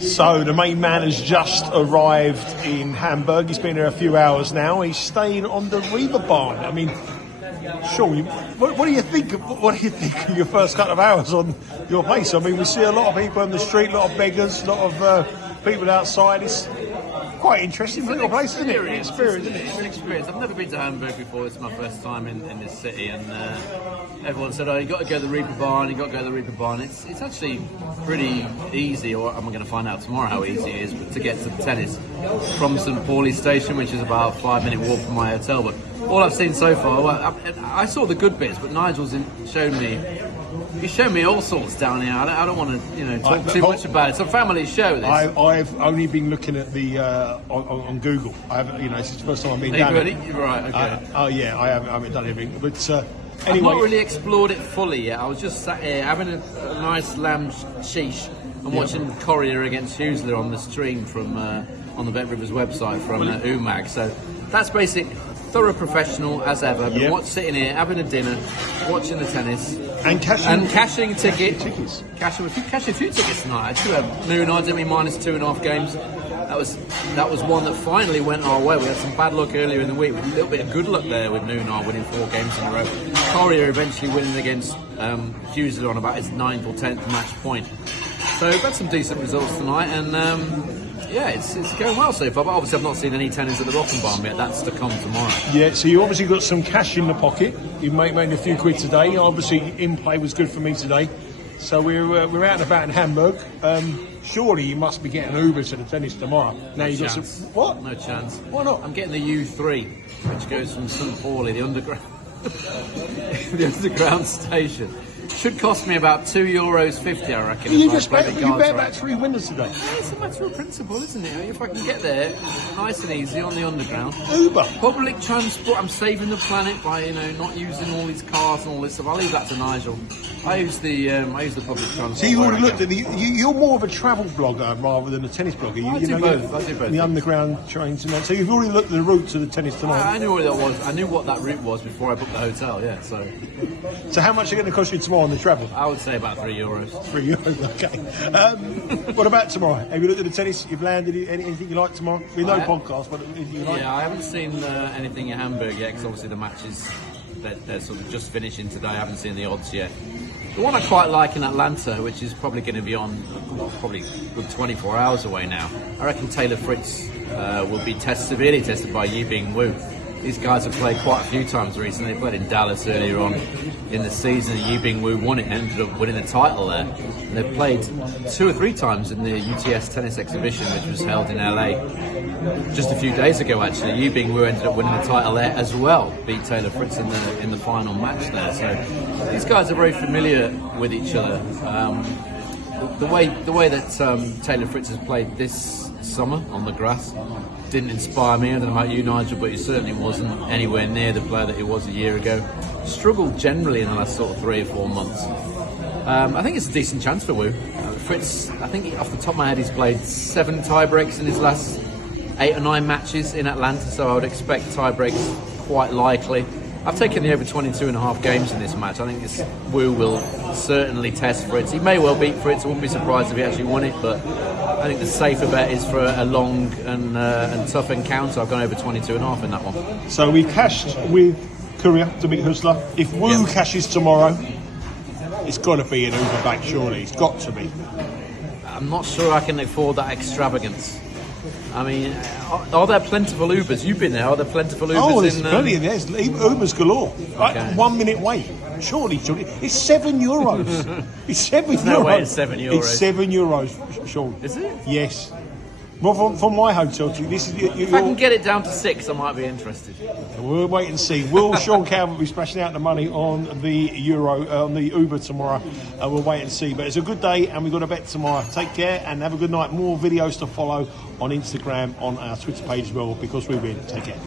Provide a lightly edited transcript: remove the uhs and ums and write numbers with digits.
So the main man has just arrived in Hamburg. He's been there a few hours now. He's staying on the Reeperbahn. I mean, Sean, what do you think? What do you think of your first couple of hours on your place? I mean, we see a lot of people on the street, a lot of beggars, a lot of people outside. It's quite interesting little place, isn't it? Experience, isn't it? It's an experience. I've never been to Hamburg before. It's my first time in this city, and everyone said, "Oh, you got to go to the Reeperbahn. You got to go to the Reeperbahn." It's actually pretty easy, or I'm going to find out tomorrow how easy it is, but to get to the tennis from St. Pauli station, which is about a 5-minute walk from my hotel. But all I've seen so far, well, I saw the good bits, but Nigel's shown me. He's shown me all sorts down here. I don't want to, talk too much about it. It's a family show. This. I've only been looking at the on Google. I haven't, it's the first time I've been down. Right. Okay. I haven't done anything. But anyway, I've not really explored it fully yet. I was just sat here having a nice lamb sheesh and watching Corrier against Huesler on the stream from on the Bet Rivers website from UMAG. So that's basic. Thorough professional as ever. But sitting here having a dinner, watching the tennis, and cashing tickets. Cashing a few tickets tonight. Actually, Noonar did me -2.5 games. That was one that finally went our way. We had some bad luck earlier in the week, with a little bit of good luck there with Noonar winning 4 games in a row. Corrier eventually winning against Huesler on about his 9th or 10th match point. So we've had some decent results tonight, and it's going well so far. But obviously I've not seen any tennis at the Rottenbaum yet. That's to come tomorrow. Yeah, so you obviously got some cash in the pocket. You made a few quid today. Obviously in play was good for me today. So we're out and about in Hamburg. Surely you must be getting Uber to the tennis tomorrow. Now you got some what? No chance. Why not? I'm getting the U3, which goes from St. Pauli, the underground the underground station. Should cost me about €2.50, I reckon. You bet about 3 winners today. Yeah, it's a matter of principle, isn't it? If I can get there nice and easy on the underground. Uber. Public transport. I'm saving the planet by not using all these cars and all this stuff. I'll leave that to Nigel. I use the public transport. So you already looked at you're more of a travel blogger rather than a tennis blogger. I do both. The underground trains and that. So you've already looked at the route to the tennis tonight. I knew what that was. I knew what that route was before I booked the hotel. Yeah. So how much is it going to cost you tomorrow on the travel? I would say about €3. €3, okay. What about tomorrow? Have you looked at the tennis? You've landed anything you like tomorrow? We know podcast, but anything you like? Yeah, I haven't seen anything in Hamburg yet, because obviously the matches they're sort of just finishing today. I haven't seen the odds yet. The one I quite like in Atlanta, which is probably going to be on probably a good 24 hours away now. I reckon Taylor Fritz will be severely tested by Yibing Wu. These guys have played quite a few times recently. They played in Dallas earlier on in the season. Yibing Wu won it and ended up winning the title there. And they've played 2 or 3 times in the UTS Tennis Exhibition, which was held in LA just a few days ago. Actually, Yibing Wu ended up winning the title there as well. Beat Taylor Fritz in the final match there. So these guys are very familiar with each other. The way that Taylor Fritz has played this summer on the grass didn't inspire me. I don't know about you, Nigel, but he certainly wasn't anywhere near the player that he was a year ago. Struggled generally in the last sort of 3 or 4 months. I think it's a decent chance for Wu. Fritz, I think off the top of my head, he's played 7 tie breaks in his last 8 or 9 matches in Atlanta, so I would expect tie breaks quite likely. I've taken the over 22.5 games in this match. I think Wu will certainly test Fritz. He may well beat Fritz. I wouldn't be surprised if he actually won it, but I think the safer bet is for a long and tough encounter. I've gone over 22.5 in that one. So we cashed with Courier to beat Huesler. If Wu cashes tomorrow, it's got to be an Uber back, surely. It's got to be. I'm not sure I can afford that extravagance. I mean, are there plentiful Ubers? You've been there. Are there plentiful Ubers? Oh, there's plenty. There's Ubers galore. Okay. 1 minute wait. Surely. It's €7. It's €7. No way, it's €7. It's €7, Sean. Is it? Yes. Well, from my hotel to this is. If I can get it down to 6, I might be interested. We'll wait and see. Will Sean Calvert be splashing out the money on the on the Uber tomorrow? We'll wait and see. But it's a good day, and we've got a bet tomorrow. Take care and have a good night. More videos to follow on Instagram, on our Twitter page as well, because we win. Take care.